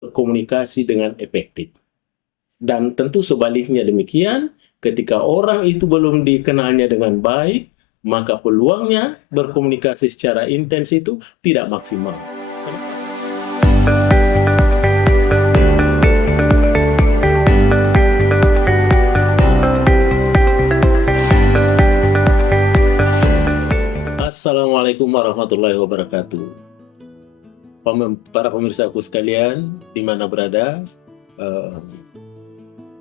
berkomunikasi dengan efektif. Dan tentu sebaliknya demikian, ketika orang itu belum dikenalnya dengan baik, maka peluangnya berkomunikasi secara intens itu tidak maksimal. Assalamualaikum warahmatullahi wabarakatuh. Para pemirsaku sekalian, di mana berada,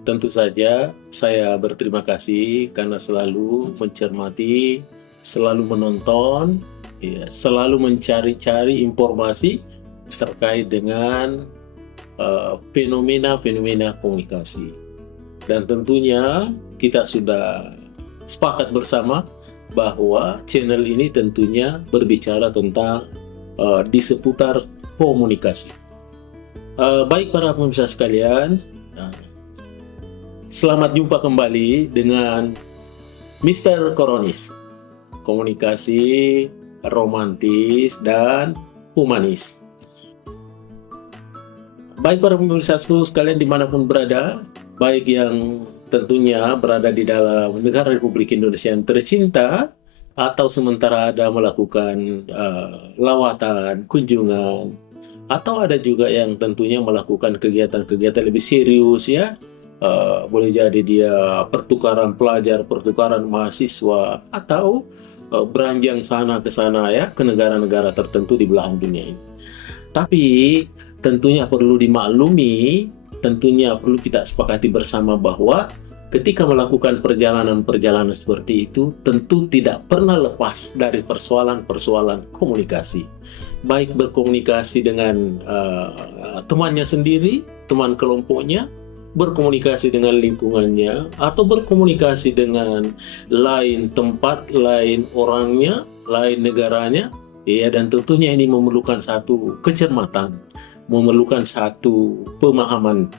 tentu saja saya berterima kasih karena selalu mencermati, selalu menonton, selalu mencari-cari informasi terkait dengan fenomena-fenomena komunikasi. Dan tentunya kita sudah sepakat bersama bahwa channel ini tentunya berbicara tentang di seputar komunikasi. Baik para pemirsa sekalian, selamat jumpa kembali dengan Mr. Koronis, komunikasi romantis dan humanis. Baik para pemirsa sekalian dimanapun berada, baik yang tentunya berada di dalam negara Republik Indonesia yang tercinta, atau sementara ada melakukan lawatan, kunjungan, atau ada juga yang tentunya melakukan kegiatan-kegiatan lebih serius ya. Boleh jadi dia pertukaran pelajar, pertukaran mahasiswa, atau beranjang sana ke sana ya, ke negara-negara tertentu di belahan dunia ini. Tapi tentunya perlu dimaklumi, tentunya perlu kita sepakati bersama bahwa ketika melakukan perjalanan-perjalanan seperti itu, tentu tidak pernah lepas dari persoalan-persoalan komunikasi. Baik berkomunikasi dengan temannya sendiri, teman kelompoknya, berkomunikasi dengan lingkungannya, atau berkomunikasi dengan lain tempat, lain orangnya, lain negaranya. Ya, dan tentunya ini memerlukan satu kecermatan, memerlukan satu pemahaman,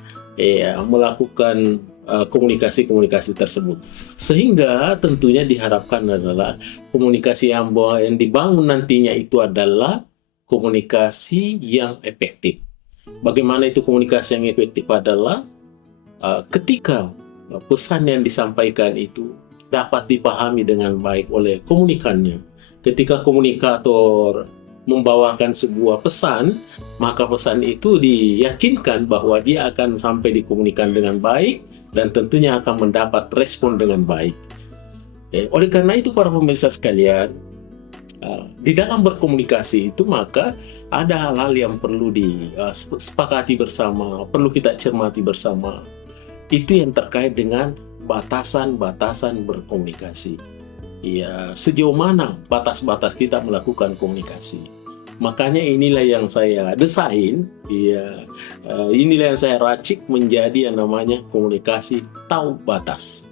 melakukan komunikasi-komunikasi tersebut. Sehingga tentunya diharapkan adalah komunikasi yang dibangun nantinya itu adalah komunikasi yang efektif. Bagaimana itu komunikasi yang efektif adalah ketika pesan yang disampaikan itu dapat dipahami dengan baik oleh komunikannya. Ketika komunikator membawakan sebuah pesan, maka pesan itu diyakinkan bahwa dia akan sampai di komunikan dengan baik dan tentunya akan mendapat respon dengan baik. Oleh karena itu para pemirsa sekalian, di dalam berkomunikasi itu maka ada hal-hal yang perlu disepakati bersama, perlu kita cermati bersama. Itu yang terkait dengan batasan-batasan berkomunikasi. Ya, sejauh mana batas-batas kita melakukan komunikasi. Makanya inilah yang saya desain, inilah yang saya racik menjadi yang namanya komunikasi tahu batas.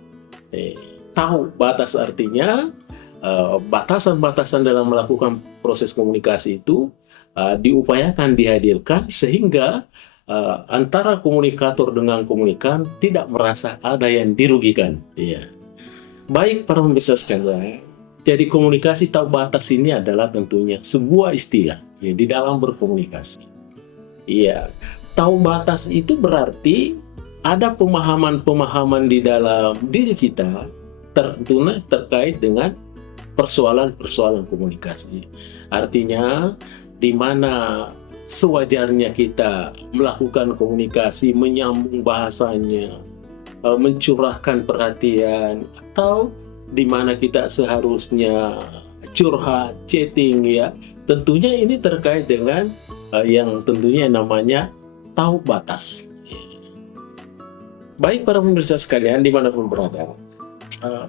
Tahu batas artinya batasan-batasan dalam melakukan proses komunikasi itu diupayakan dihadirkan sehingga antara komunikator dengan komunikan tidak merasa ada yang dirugikan. Baik para pemirsa sekalian, jadi komunikasi tahu batas ini adalah tentunya sebuah istilah di dalam berkomunikasi. Tahu batas itu berarti ada pemahaman-pemahaman di dalam diri kita tentunya terkait dengan persoalan-persoalan komunikasi. Artinya di mana sewajarnya kita melakukan komunikasi, menyambung bahasanya, mencurahkan perhatian, atau di mana kita seharusnya curhat, chatting ya. Tentunya ini terkait dengan yang tentunya namanya tahu batas. Baik para pemirsa sekalian dimanapun berada,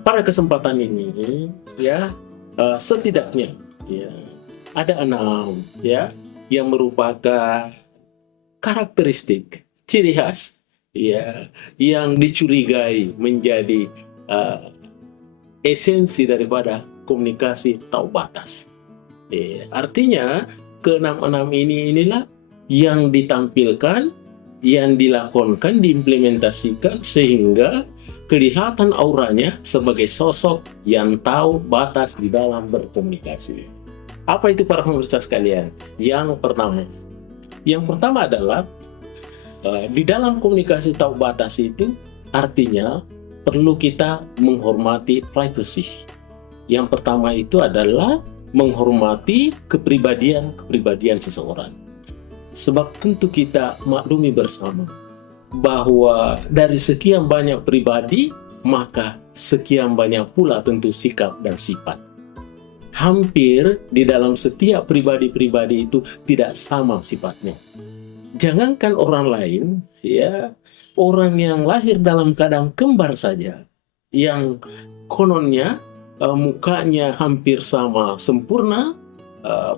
pada kesempatan ini setidaknya ada 6 yang merupakan karakteristik ciri khas yang dicurigai menjadi esensi daripada komunikasi tahu batas. Artinya ke-6 inilah yang ditampilkan, yang dilakonkan, diimplementasikan sehingga kelihatan auranya sebagai sosok yang tahu batas di dalam berkomunikasi. Apa itu para pemirsa sekalian? Yang pertama adalah Di dalam komunikasi tahu batas itu artinya perlu kita menghormati privacy. Yang pertama itu adalah menghormati kepribadian seseorang. Sebab tentu kita maklumi bersama bahwa dari sekian banyak pribadi, maka sekian banyak pula tentu sikap dan sifat. Hampir di dalam setiap pribadi-pribadi itu tidak sama sifatnya. Jangankan orang lain, ya, orang yang lahir dalam keadaan kembar saja, yang kononnya mukanya hampir sama sempurna,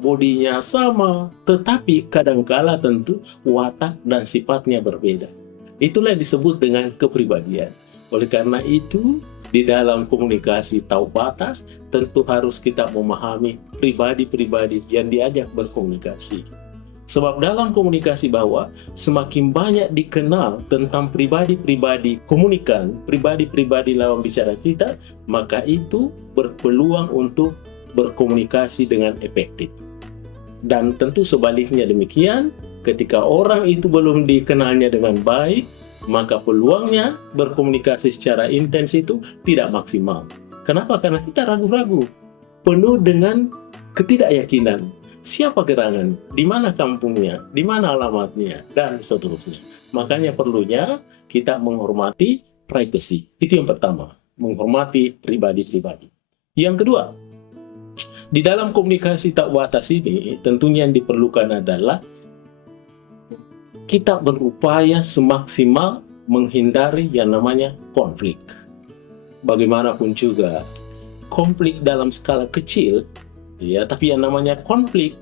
bodinya sama, tetapi kadangkala tentu watak dan sifatnya berbeda. Itulah yang disebut dengan kepribadian. Oleh karena itu, di dalam komunikasi tahu batas, tentu harus kita memahami pribadi-pribadi yang diajak berkomunikasi. Sebab dalam komunikasi bahwa semakin banyak dikenal tentang pribadi-pribadi komunikan, pribadi-pribadi lawan bicara kita, maka itu berpeluang untuk berkomunikasi dengan efektif. Dan tentu sebaliknya demikian, ketika orang itu belum dikenalnya dengan baik, maka peluangnya berkomunikasi secara intens itu tidak maksimal. Kenapa? Karena kita ragu-ragu, penuh dengan ketidakyakinan. Siapa gerangan, di mana kampungnya, di mana alamatnya, dan seterusnya. Makanya perlunya kita menghormati privacy. Itu yang pertama, menghormati pribadi-pribadi. Yang kedua, di dalam komunikasi tak batas ini, tentunya yang diperlukan adalah kita berupaya semaksimal menghindari yang namanya konflik. Bagaimanapun juga, konflik dalam skala kecil, ya, tapi yang namanya konflik,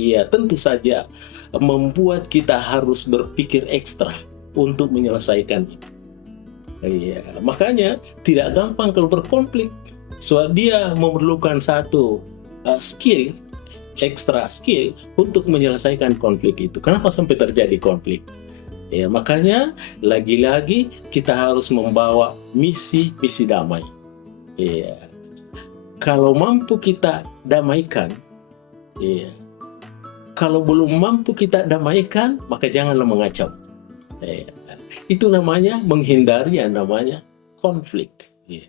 ya tentu saja membuat kita harus berpikir ekstra untuk menyelesaikan itu. Ya, makanya tidak gampang kalau berkonflik. Soal dia memerlukan satu extra skill untuk menyelesaikan konflik itu. Kenapa sampai terjadi konflik? Ya, makanya lagi-lagi kita harus membawa misi damai. Ya. Kalau mampu kita damaikan, ya. Kalau belum mampu kita damaikan, maka janganlah mengacau. Ya. Itu namanya menghindari yang namanya konflik. Ya.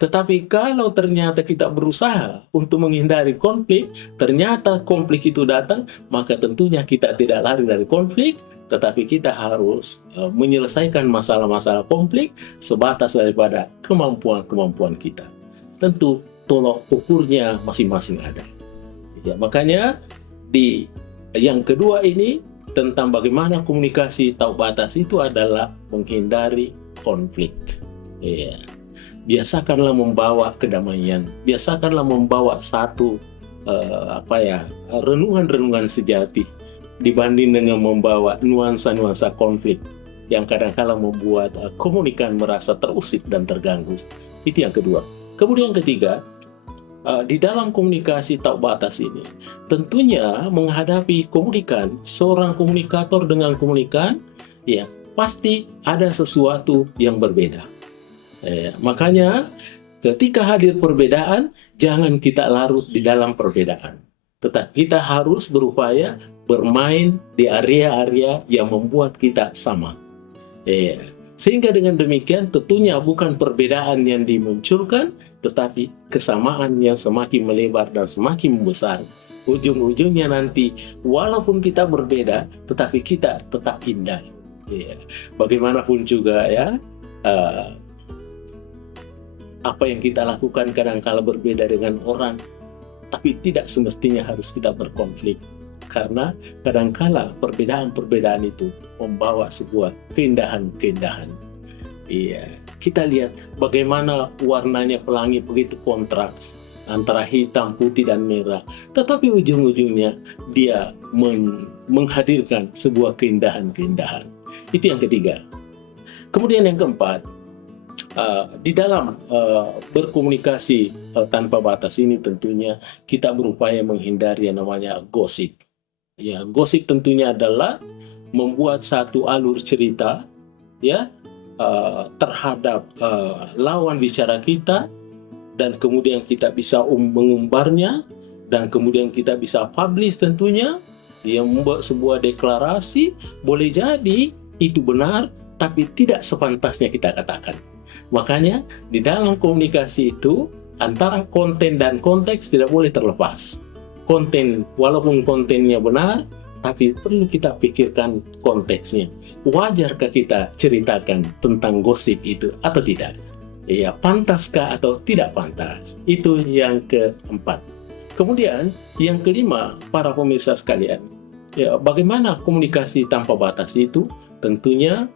Tetapi kalau ternyata kita berusaha untuk menghindari konflik, ternyata konflik itu datang, maka tentunya kita tidak lari dari konflik, tetapi kita harus menyelesaikan masalah-masalah konflik sebatas daripada kemampuan-kemampuan kita. Tentu tolok ukurnya masing-masing ada. Ya, makanya di yang kedua ini tentang bagaimana komunikasi tahu batas itu adalah menghindari konflik. Ya. Biasakanlah membawa kedamaian, biasakanlah membawa satu renungan-renungan sejati dibanding dengan membawa nuansa-nuansa konflik yang kadang-kala membuat komunikan merasa terusik dan terganggu. Itu yang kedua. Kemudian yang ketiga, di dalam komunikasi tahu batas ini, tentunya menghadapi komunikan, seorang komunikator dengan komunikan, ya pasti ada sesuatu yang berbeda. Makanya ketika hadir perbedaan, jangan kita larut di dalam perbedaan. Tetapi kita harus berupaya bermain di area-area yang membuat kita sama. Sehingga dengan demikian tentunya bukan perbedaan yang dimunculkan, tetapi kesamaan yang semakin melebar dan semakin membesar. Ujung-ujungnya nanti walaupun kita berbeda, tetapi kita tetap indah. Bagaimanapun juga ya, apa yang kita lakukan kadang-kala berbeda dengan orang, tapi tidak semestinya harus kita berkonflik. Karena kadang-kala perbedaan-perbedaan itu membawa sebuah keindahan-keindahan. Iya, kita lihat bagaimana warnanya pelangi begitu kontras antara hitam, putih, dan merah. Tetapi ujung-ujungnya dia menghadirkan sebuah keindahan-keindahan. Itu yang ketiga. Kemudian yang keempat, di dalam berkomunikasi tanpa batas ini tentunya kita berupaya menghindari yang namanya gosip. Ya, gosip tentunya adalah membuat satu alur cerita ya terhadap lawan bicara kita, dan kemudian kita bisa mengumbarnya, dan kemudian kita bisa publish tentunya. Dia membuat sebuah deklarasi, boleh jadi itu benar, tapi tidak sepantasnya kita katakan. Makanya di dalam komunikasi itu antara konten dan konteks tidak boleh terlepas. Konten, walaupun kontennya benar, tapi perlu kita pikirkan konteksnya. Wajarkah kita ceritakan tentang gosip itu atau tidak? Ya, pantaskah atau tidak pantas? Itu yang keempat. Kemudian yang kelima, para pemirsa sekalian, ya, bagaimana komunikasi tanpa batas itu? Tentunya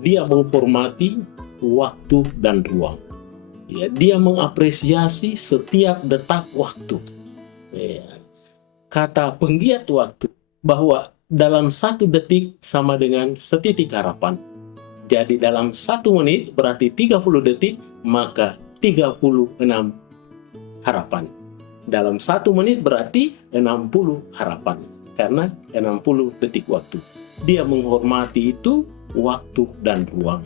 dia menghormati waktu dan ruang. Ya, dia mengapresiasi setiap detak waktu. Ya. Kata penggiat waktu bahwa dalam 1 detik sama dengan setitik harapan. Jadi dalam 1 menit berarti 30 detik, maka 36 harapan. Dalam 1 menit berarti 60 harapan. Karena 60 detik waktu. Dia menghormati itu waktu dan ruang.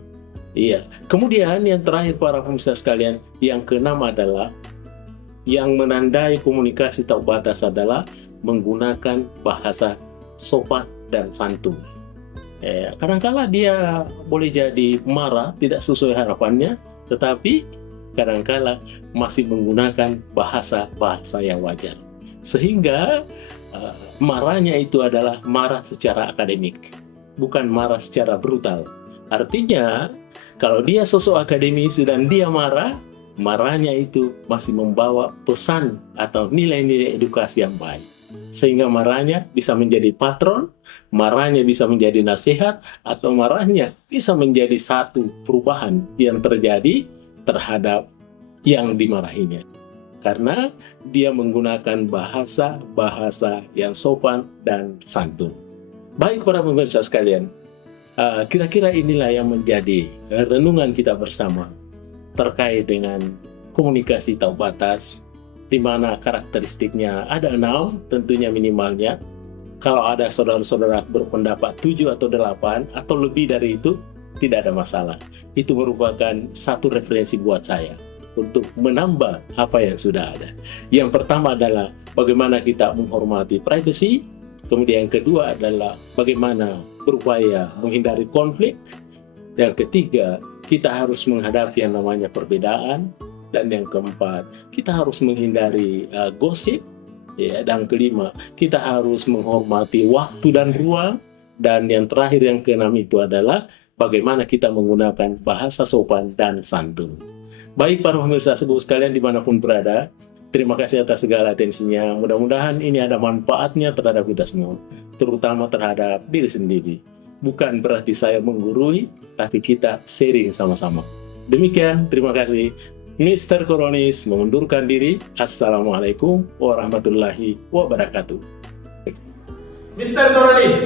Iya. Kemudian yang terakhir para pemirsa sekalian, yang keenam adalah yang menandai komunikasi tak batas adalah menggunakan bahasa sopan dan santun. Kadangkala dia boleh jadi marah, tidak sesuai harapannya, tetapi kadangkala masih menggunakan bahasa-bahasa yang wajar. Sehingga marahnya itu adalah marah secara akademik, bukan marah secara brutal. Artinya, kalau dia sosok akademisi dan dia marah, marahnya itu masih membawa pesan atau nilai-nilai edukasi yang baik. Sehingga marahnya bisa menjadi patron, marahnya bisa menjadi nasihat, atau marahnya bisa menjadi satu perubahan yang terjadi terhadap yang dimarahinya. Karena dia menggunakan bahasa-bahasa yang sopan dan santun. Baik para pemirsa sekalian, kira-kira inilah yang menjadi renungan kita bersama terkait dengan komunikasi tak batas, di mana karakteristiknya ada 6 tentunya minimalnya. Kalau ada saudara-saudara berpendapat 7 atau 8 atau lebih dari itu, tidak ada masalah. Itu merupakan satu referensi buat saya untuk menambah apa yang sudah ada. Yang pertama adalah bagaimana kita menghormati privasi. Kemudian yang kedua adalah bagaimana berupaya menghindari konflik. Yang ketiga, kita harus menghadapi yang namanya perbedaan. Dan yang keempat, kita harus menghindari gosip. Ya, dan kelima, kita harus menghormati waktu dan ruang. Dan yang terakhir, yang keenam itu adalah bagaimana kita menggunakan bahasa sopan dan santun. Baik para pemirsa sepupu sekalian dimanapun berada, terima kasih atas segala atensinya. Mudah-mudahan ini ada manfaatnya terhadap kita semua, terutama terhadap diri sendiri. Bukan berarti saya menggurui, tapi kita sharing sama-sama. Demikian, terima kasih. Mr. Koronis mengundurkan diri. Assalamualaikum warahmatullahi wabarakatuh. Mr. Koronis.